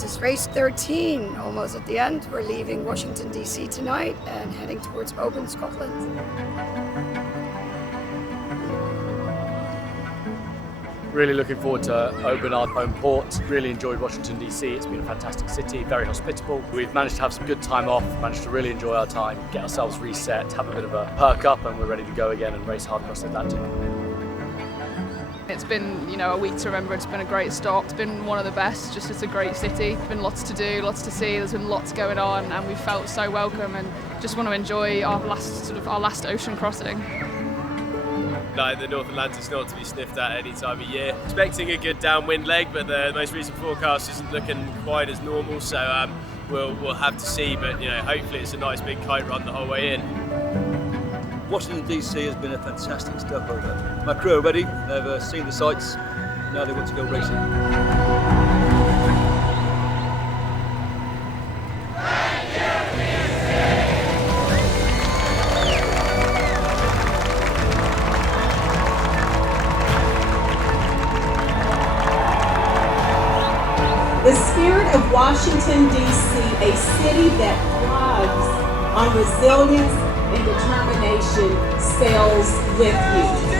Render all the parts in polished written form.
This is race 13, almost at the end. We're leaving Washington, D.C. tonight and heading towards Oban, Scotland. Really looking forward to Oban, our home port. Really enjoyed Washington DC. It's been a fantastic city, very hospitable. We've managed to have some good time off, managed to really enjoy our time, get ourselves reset, have a bit of a perk up, and we're ready to go again and race hard across the Atlantic. It's been, a week to remember. It's been a great stop. It's been one of the best. It's a great city. There's been lots to do, lots to see. There's been lots going on, and we felt so welcome. And just want to enjoy our last ocean crossing. Like the North Atlantic's not to be sniffed at any time of year. Expecting a good downwind leg, but the most recent forecast isn't looking quite as normal. So we'll have to see. But hopefully it's a nice big kite run the whole way in. Washington DC has been a fantastic stopover. My crew are ready, they've seen the sights, now they want to go racing. The spirit of Washington DC, a city that thrives on resilience and determination, sails with you.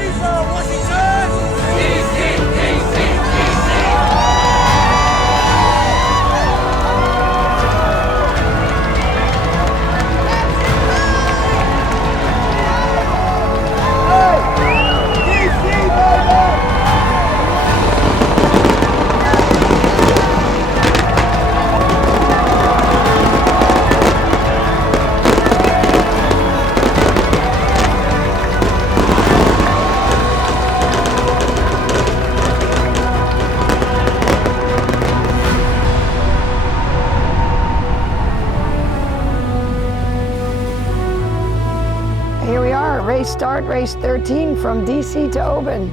Here we are, race start, race 13 from DC to Oban,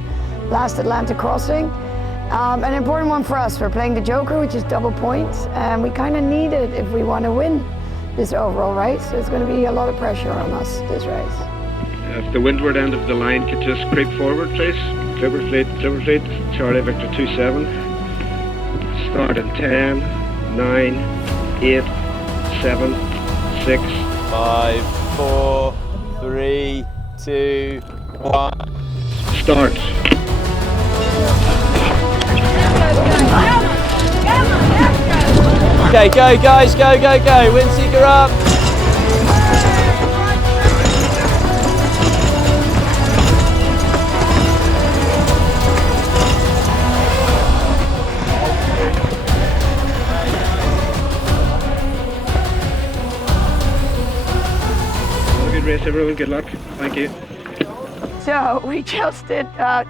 last Atlantic crossing. An important one for us. We're playing the Joker, which is double points, and we kind of need it if we want to win this overall race. So it's going to be a lot of pressure on us this race. If the windward end of the line could just creep forward, please. Clipper fleet, Charlie Victor 27. Start in 10, 9, 8, 7, 6, 5, 4, 3, 2, 1. Start. Okay, go guys, go. Windseeker up. Good race, everyone. Good luck. Thank you. So we just did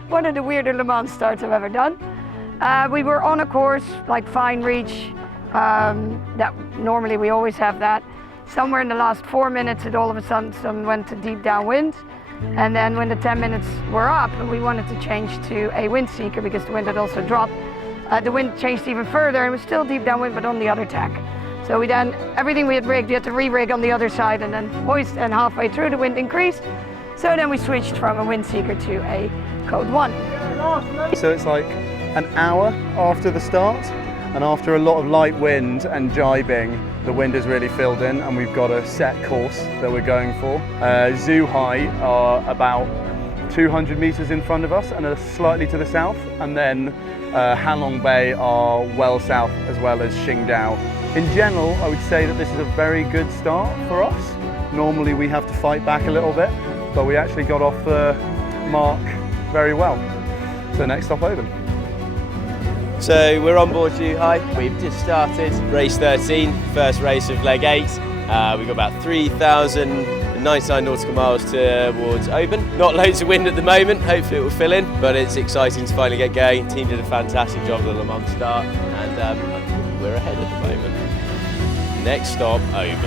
one of the weirder Le Mans starts I've ever done. We were on a course like fine reach, that normally we always have that. Somewhere in the last 4 minutes it all of a sudden went to deep downwind, and then when the 10 minutes were up and we wanted to change to a wind seeker because the wind had also dropped, the wind changed even further and it was still deep downwind but on the other tack. So we then, everything we had rigged, we had to re-rig on the other side and then hoist, and halfway through the wind increased. So then we switched from a wind seeker to a code 1. So it's like an hour after the start, and after a lot of light wind and jibing, the wind is really filled in and we've got a set course that we're going for. Zhuhai are about 200 meters in front of us and are slightly to the south, and then Halong Bay are well south, as well as Qingdao. In general, I would say that this is a very good start for us. Normally we have to fight back a little bit, but we actually got off the mark very well. So next stop, Oban. So we're on board Zhuhai. We've just started race 13, first race of leg 8. We've got about 3,099 nautical miles towards Oban. Not loads of wind at the moment, hopefully it will fill in, but it's exciting to finally get going. Team did a fantastic job with the Le Mans start, and we're ahead at the moment. Next stop, Oban.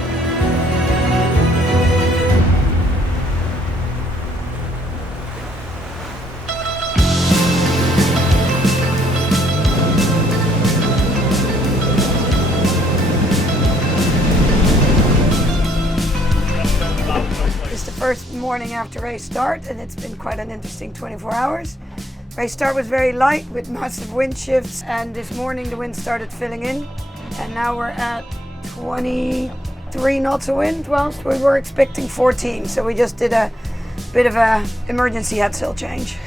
First morning after race start, and it's been quite an interesting 24 hours. Race start was very light with massive wind shifts, and this morning the wind started filling in. and now we're at 23 knots of wind, whilst we were expecting 14. So we just did a bit of a emergency head sail change.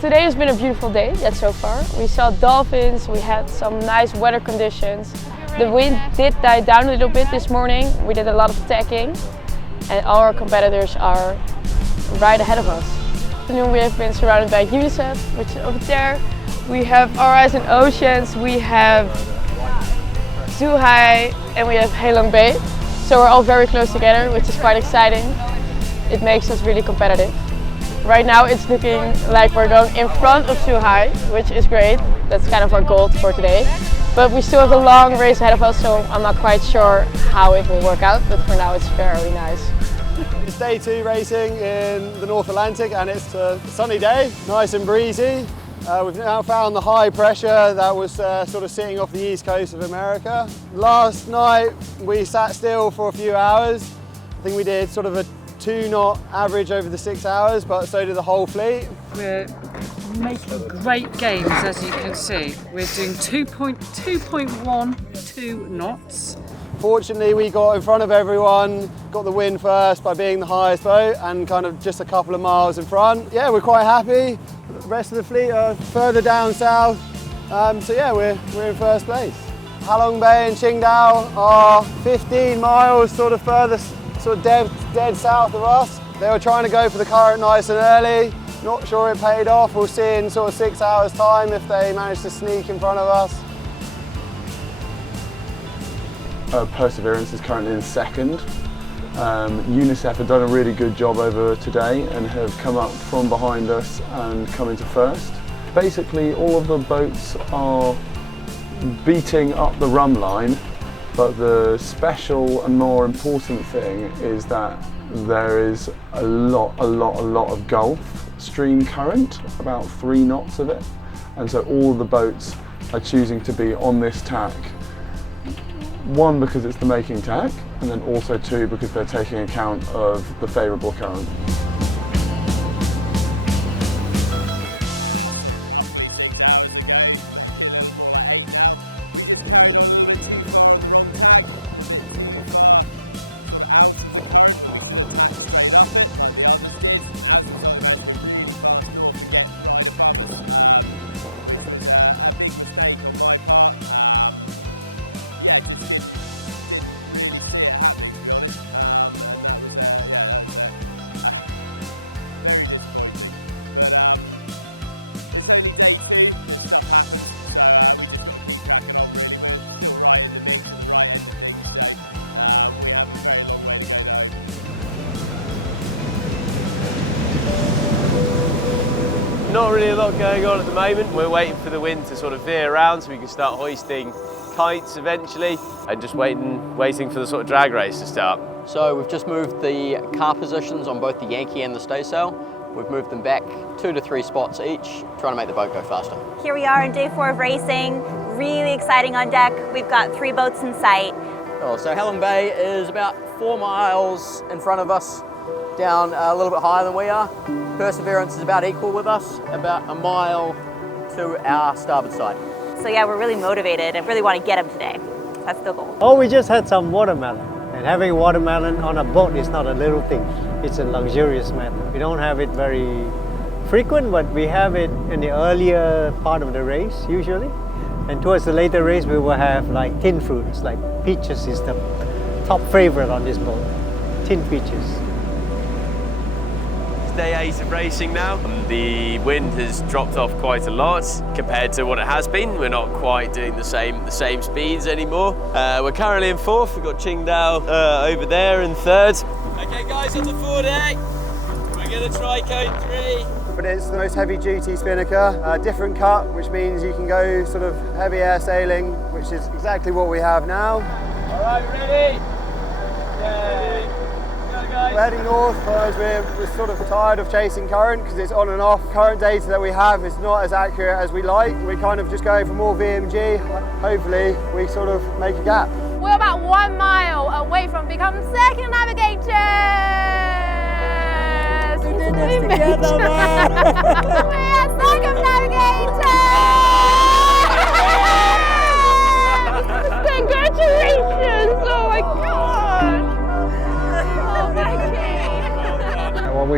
Today has been a beautiful day yet so far. We saw dolphins, we had some nice weather conditions. The wind did die down a little bit this morning. We did a lot of tacking and our competitors are right ahead of us. We have been surrounded by UNICEF, which is over there. We have our eyes in oceans, we have Zhuhai and we have Halong Bay. So we're all very close together, which is quite exciting. It makes us really competitive. Right now it's looking like we're going in front of Zhuhai, which is great. That's kind of our goal for today. But we still have a long race ahead of us, so I'm not quite sure how it will work out, but for now it's very nice. It's day 2 racing in the North Atlantic and it's a sunny day, nice and breezy. We've now found the high pressure that was sort of sitting off the east coast of America. Last night we sat still for a few hours. I think we did sort of a 2-knot average over the 6 hours, but so did the whole fleet. We're making great gains, as you can see. We're doing 2.12 knots. Fortunately, we got in front of everyone, got the win first by being the highest boat and kind of just a couple of miles in front. Yeah, we're quite happy. The rest of the fleet are further down south. So yeah, we're in first place. Halong Bay and Qingdao are 15 miles sort of further, sort of dead south of us. They were trying to go for the current nice and early. Not sure it paid off. We'll see in sort of 6 hours time if they manage to sneak in front of us. Perseverance is currently in second. UNICEF have done a really good job over today and have come up from behind us and come into first. Basically all of the boats are beating up the rum line, but the special and more important thing is that there is a lot of Gulf Stream current, about 3 knots of it, and so all the boats are choosing to be on this tack. 1, because it's the making tack, and then also 2, because they're taking account of the favourable current. Not really a lot going on at the moment. We're waiting for the wind to sort of veer around so we can start hoisting kites eventually, and just waiting for the sort of drag race to start. So we've just moved the car positions on both the Yankee and the staysail. We've moved them back 2 to 3 spots each, trying to make the boat go faster. Here we are on day 4 of racing. Really exciting on deck. We've got 3 boats in sight. Oh, so Halong Bay is about 4 miles in front of us, down a little bit higher than we are. Perseverance is about equal with us, about a mile to our starboard side. So yeah, we're really motivated and really want to get them today. That's the goal. Oh, we just had some watermelon. And having watermelon on a boat is not a little thing. It's a luxurious matter. We don't have it very frequent, but we have it in the earlier part of the race, usually. And towards the later race, we will have like tin fruits, like peaches is the top favorite on this boat. Tin peaches. It's day 8 of racing now. The wind has dropped off quite a lot compared to what it has been. We're not quite doing the same speeds anymore. We're currently in 4th. We've got Qingdao over there in 3rd. Okay guys, on the foredeck. We're going to try code 3. But it's the most heavy duty spinnaker, different cut, which means you can go sort of heavy air sailing, which is exactly what we have now. All right, ready? Yay. We're heading north because we're sort of tired of chasing current because it's on and off. Current data that we have is not as accurate as we like. We're kind of just going for more VMG. Hopefully we sort of make a gap. We're about 1 mile away from becoming circumnavigators. We did this together, man. We're circumnavigators.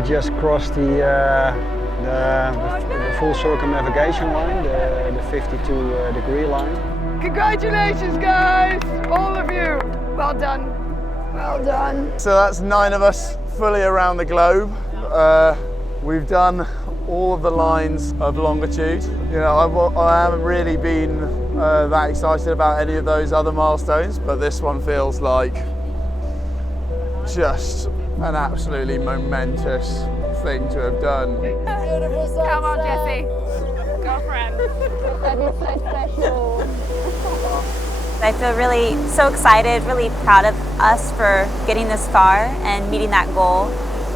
we just crossed the full circumnavigation line, the 52 degree line. Congratulations, guys, all of you. Well done. Well done. So that's 9 of us fully around the globe. We've done all of the lines of longitude. You know, I haven't really been that excited about any of those other milestones, but this one feels like just an absolutely momentous thing to have done. Come on, Jessie. Girlfriend. That is so special. I feel really so excited, really proud of us for getting this far and meeting that goal.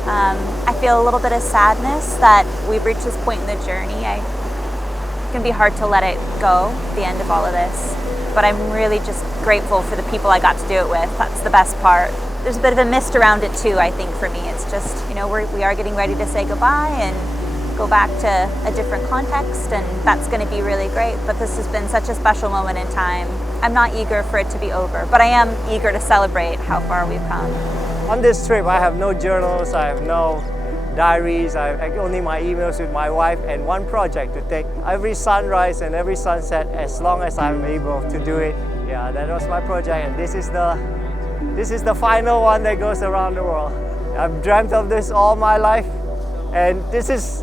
I feel a little bit of sadness that we've reached this point in the journey. It can be hard to let it go at the end of all of this, but I'm really just grateful for the people I got to do it with. That's the best part. There's a bit of a mist around it too, I think, for me. It's just, you know, we are getting ready to say goodbye and go back to a different context, and that's going to be really great. But this has been such a special moment in time. I'm not eager for it to be over, but I am eager to celebrate how far we've come. On this trip, I have no journals, I have no diaries, I only my emails with my wife, and one project to take every sunrise and every sunset as long as I'm able to do it. Yeah, that was my project, and this is the final one that goes around the world. I've dreamt of this all my life, and this is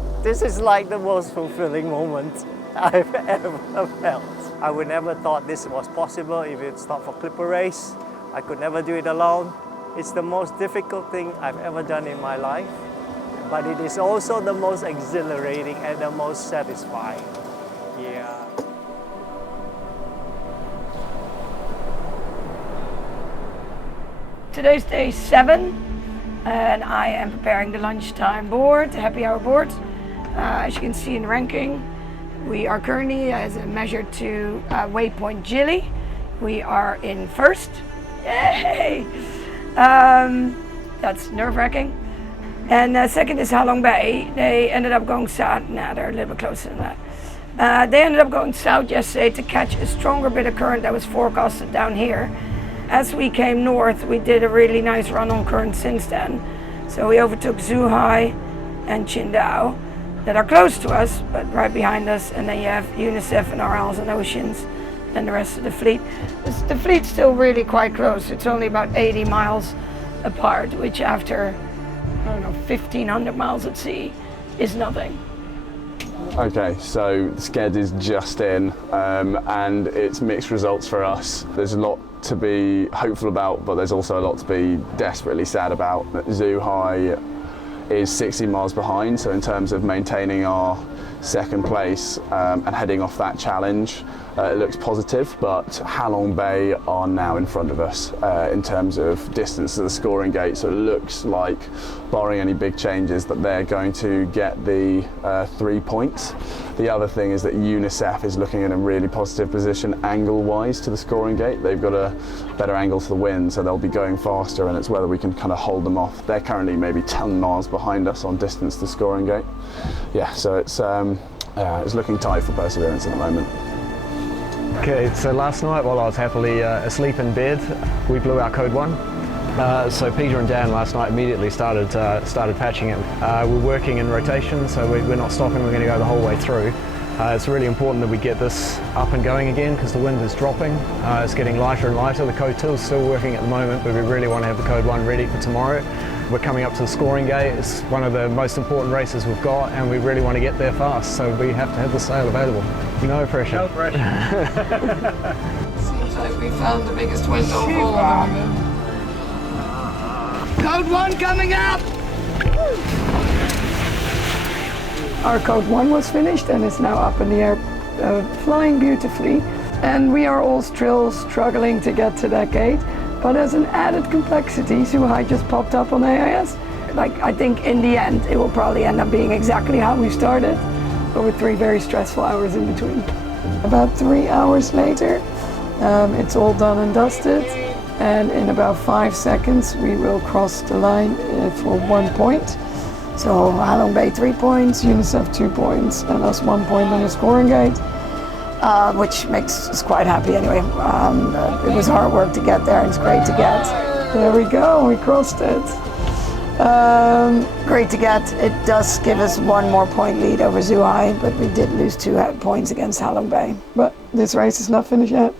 like the most fulfilling moment I've ever felt. I would never thought this was possible if it's not for Clipper Race. I could never do it alone. It's the most difficult thing I've ever done in my life, but it is also the most exhilarating and the most satisfying. Yeah. Today's day 7, and I am preparing the lunchtime board, the happy hour board. As you can see in the ranking, we are currently, as measured to waypoint Gili, we are in first. Yay! That's nerve-wracking. And second is Halong Bay. They ended up going south. Nah, they're a little bit closer than that. They ended up going south yesterday to catch a stronger bit of current that was forecasted down here. As we came north, we did a really nice run on current since then. So we overtook Zhuhai and Qingdao that are close to us, but right behind us. And then you have UNICEF and Arals and Oceans and the rest of the fleet. The fleet's still really quite close. It's only about 80 miles apart, which after, I don't know, 1,500 miles at sea is nothing. Okay, so the sked is just in, and it's mixed results for us. There's a lot to be hopeful about, but there's also a lot to be desperately sad about. Zhuhai is 60 miles behind, so in terms of maintaining our second place and heading off that challenge, it looks positive, but Halong Bay are now in front of us in terms of distance to the scoring gate, so it looks like, barring any big changes, that they're going to get the 3 points. The other thing is that UNICEF is looking in a really positive position angle-wise to the scoring gate. They've got a better angle to the wind, so they'll be going faster, and it's whether we can kind of hold them off. They're currently maybe 10 miles behind us on distance to scoring gate. Yeah, so it's looking tight for Perseverance at the moment. Okay, so last night while I was happily asleep in bed, we blew our code 1. So Peter and Dan last night immediately started patching it. We're working in rotation, so we're not stopping, we're going to go the whole way through. It's really important that we get this up and going again because the wind is dropping. It's getting lighter and lighter. The code 2 is still working at the moment, but we really want to have the code 1 ready for tomorrow. We're coming up to the scoring gate. It's one of the most important races we've got, and we really want to get there fast, so we have to have the sail available. No pressure. No pressure. Seems like we found the biggest wind overall at the moment. Code 1 coming up! Our code 1 was finished and is now up in the air, flying beautifully. And we are all still struggling to get to that gate. But as an added complexity, Zhuhai just popped up on AIS. I think in the end, it will probably end up being exactly how we started, but with 3 very stressful hours in between. About 3 hours later, it's all done and dusted. And in about 5 seconds, we will cross the line for 1 point. So Halong Bay 3 points, UNICEF 2 points, and us 1 point on the scoring gate. Which makes us quite happy anyway. It was hard work to get there, and it's great to get. There we go, we crossed it. Great to get. It does give us 1 more point lead over Zhuhai, but we did lose 2 points against Halong Bay. But this race is not finished yet.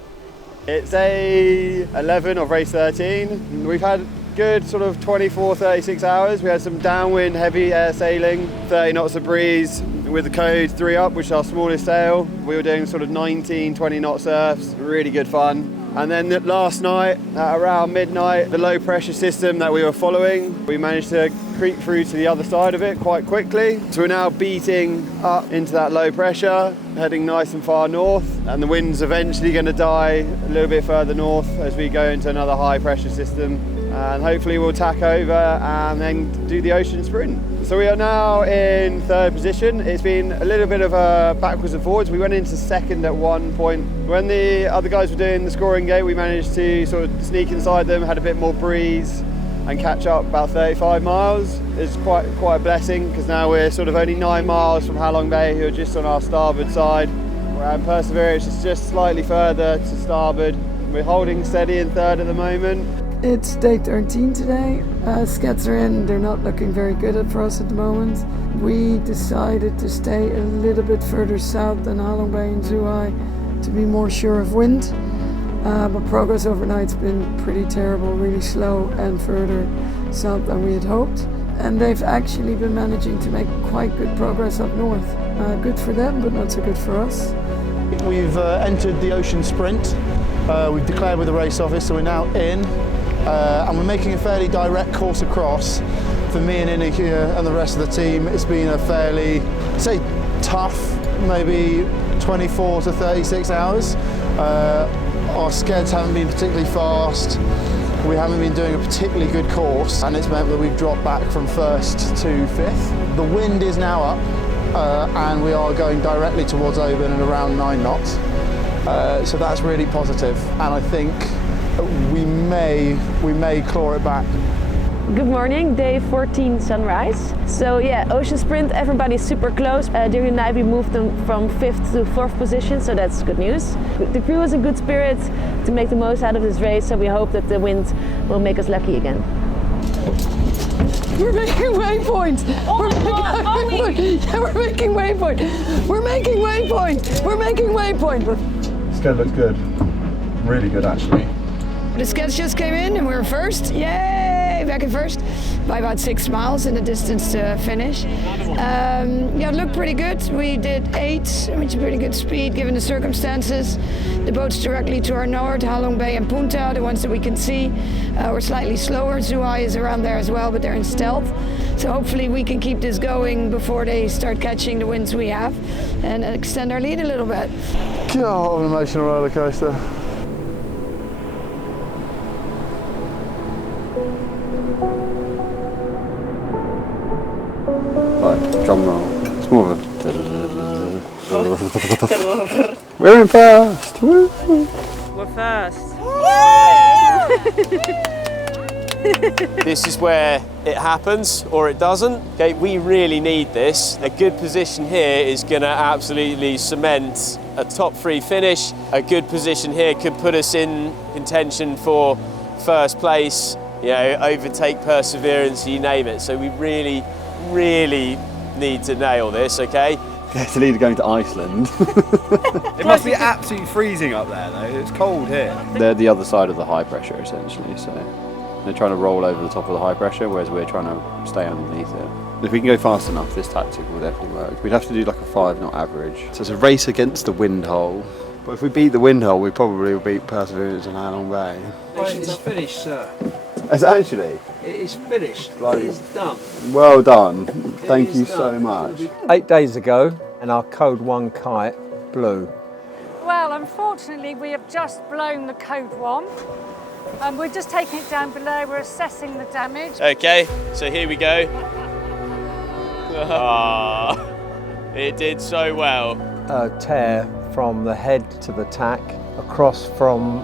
It's day 11 of race 13. We've had good sort of 24, 36 hours. We had some downwind, heavy air sailing, 30 knots of breeze with the code 3 up, which is our smallest sail. We were doing sort of 19, 20 knot surfs, really good fun. And then last night, at around midnight, the low pressure system that we were following, we managed to creep through to the other side of it quite quickly. So we're now beating up into that low pressure, heading nice and far north. And the wind's eventually going to die a little bit further north as we go into another high pressure system. And hopefully we'll tack over and then do the ocean sprint. So we are now in 3rd position. It's been a little bit of a backwards and forwards. We went into 2nd at one point. When the other guys were doing the scoring gate, we managed to sort of sneak inside them, had a bit more breeze and catch up about 35 miles. It's quite a blessing because now we're sort of only 9 miles from Halong Bay, who are just on our starboard side. And Perseverance is just slightly further to starboard. We're holding steady in 3rd at the moment. It's day 13 today. Scats are in, they're not looking very good for us at the moment. We decided to stay a little bit further south than Halong Bay and Zhuhai to be more sure of wind. But progress overnight's been pretty terrible, really slow and further south than we had hoped. And they've actually been managing to make quite good progress up north. Good for them, but not so good for us. We've entered the ocean sprint. We've declared with the race office, so we're now in. And we're making a fairly direct course across. For me and Inik here and the rest of the team, it's been a fairly, say, tough, maybe 24 to 36 hours. Our skids haven't been particularly fast. We haven't been doing a particularly good course, and it's meant that we've dropped back from 1st to 5th. The wind is now up, and we are going directly towards Oban at around 9 knots. So that's really positive, and I think we may claw it back. Good morning, day 14 sunrise. So yeah, ocean sprint, everybody's super close. During the night we moved them from 5th to 4th position, so that's good news. The crew is in good spirit to make the most out of this race, so we hope that the wind will make us lucky again. We're making waypoint! We're making waypoint! We're making waypoint! We're making waypoint! Scud looks good. Really good, actually. The Scats just came in and we were first. Yay! Back in first by about 6 miles in the distance to finish. Yeah, it looked pretty good. We did 8, which is pretty good speed given the circumstances. The boats directly to our north, Halong Bay and Punta, the ones that we can see, were slightly slower. Zhuhai is around there as well, but they're in stealth. So hopefully we can keep this going before they start catching the winds we have and extend our lead a little bit. God, what an emotional roller coaster. Drum roll. It's more of a... We're in first! Woo. We're first. This is where it happens or it doesn't. Okay, we really need this. A good position here is going to absolutely cement a top 3 finish. A good position here could put us in contention for 1st place, you know, overtake Perseverance, you name it. So we really need to nail this, okay? It's lead going to Iceland. It must be absolutely freezing up there though, it's cold here. They're the other side of the high pressure essentially, so they're trying to roll over the top of the high pressure, whereas we're trying to stay underneath it. If we can go fast enough, this tactic will definitely work. We'd have to do like a 5 knot average. So it's a race against the wind hole. But if we beat the wind hole, we probably will beat Perseverance and Halong Bay. It's finished, sir. It's actually? It is finished. It is done. Well done. Thank you so much. 8 days ago, and our code 1 kite blew. Well, unfortunately, we have just blown the code 1. We're just taking it down below. We're assessing the damage. Okay, so here we go. It did so well. A tear from the head to the tack, across from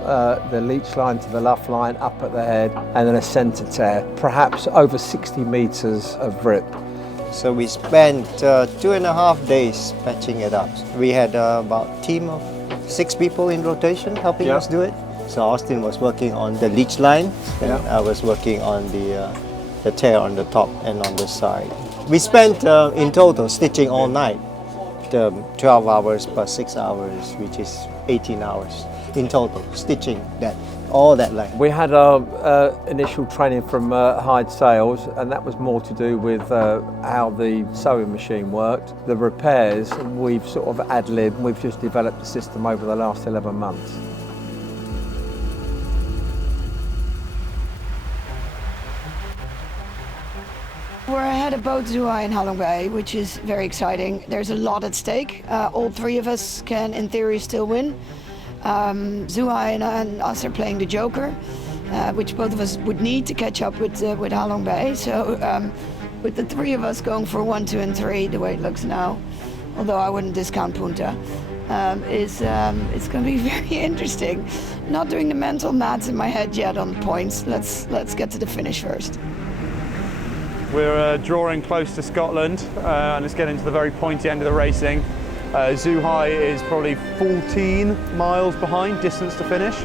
the leech line to the luff line, up at the head, and then a centre tear, perhaps over 60 metres of rip. So we spent 2.5 days patching it up. We had about a team of 6 people in rotation helping us do it. So Austin was working on the leech line, and I was working on the the tail on the top and on the side. We spent in total stitching all night, 12 hours plus 6 hours, which is 18 hours in total, stitching all that length. We had our initial training from Hyde Sales, and that was more to do with how the sewing machine worked. The repairs, we've sort of ad-libbed, we've just developed the system over the last 11 months. We're ahead of both Zhuhai and Halong Bay, which is very exciting. There's a lot at stake. All three of us can, in theory, still win. Zhuhai and us are playing the Joker, which both of us would need to catch up with Halong Bay. So with the three of us going for 1, 2, and 3, the way it looks now, although I wouldn't discount Punta, it's going to be very interesting. Not doing the mental maths in my head yet on the points. Let's get to the finish first. We're drawing close to Scotland, and it's getting to the very pointy end of the racing. Zhuhai is probably 14 miles behind, distance to finish,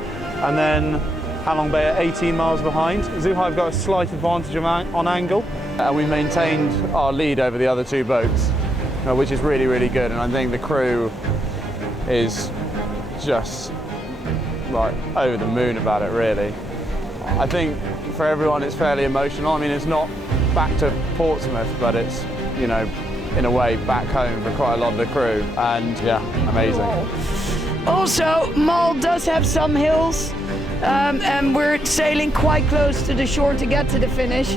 and then Halong Bay are 18 miles behind. Zhuhai have got a slight advantage on angle, and we maintained our lead over the other two boats, which is really, really good, and I think the crew is just like over the moon about it, really. I think for everyone it's fairly emotional. I mean, it's not back to Portsmouth, but it's, you know, in a way back home for quite a lot of the crew, and yeah, amazing. Also, Mull does have some hills, and we're sailing quite close to the shore to get to the finish,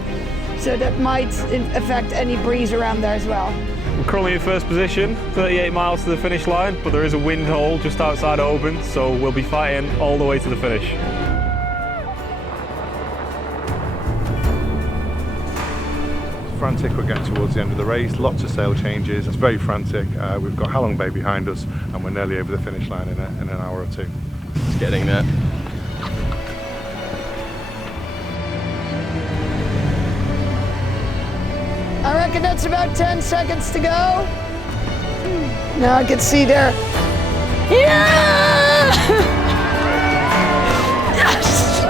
so that might affect any breeze around there as well. We're currently in first position, 38 miles to the finish line, but there is a wind hole just outside Oban, so we'll be fighting all the way to the finish. Frantic, we're getting towards the end of the race, lots of sail changes, it's very frantic. We've got Halong Bay behind us and we're nearly over the finish line in an hour or two. It's getting there. I reckon that's about 10 seconds to go. Now I can see there. Yeah! Yes!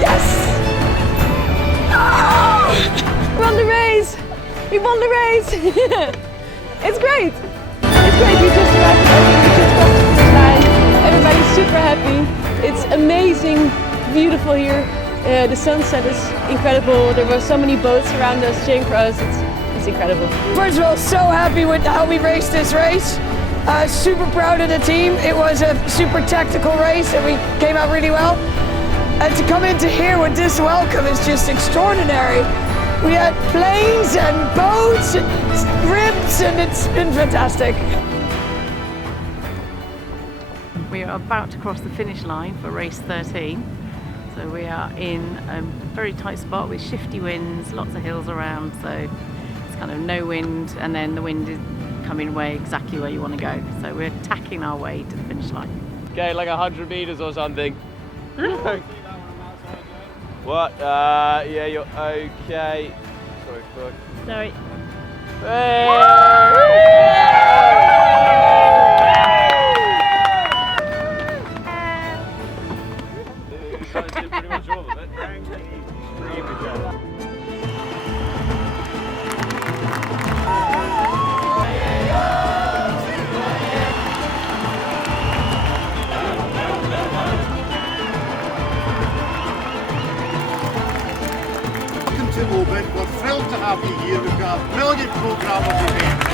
Yes! We won the race! We won the race! It's great! It's great, we just arrived at Oban, we just got to the finish line. Everybody's super happy. It's amazing, beautiful here. The sunset is incredible. There were so many boats around us cheering for us. It's incredible. First of all, so happy with how we raced this race. Super proud of the team. It was a super tactical race and we came out really well. And to come into here with this welcome is just extraordinary. We had planes and boats and ribs, and it's been fantastic. We are about to cross the finish line for race 13. So we are in a very tight spot with shifty winds, lots of hills around, so it's kind of no wind, and then the wind is coming away exactly where you want to go. So we're tacking our way to the finish line. Okay, like 100 meters or something. What? Yeah, you're okay. Sorry, fuck. Sorry. Pretty much all of it. Welcome to Oban. We're thrilled to have you here. We've got a brilliant programme of events.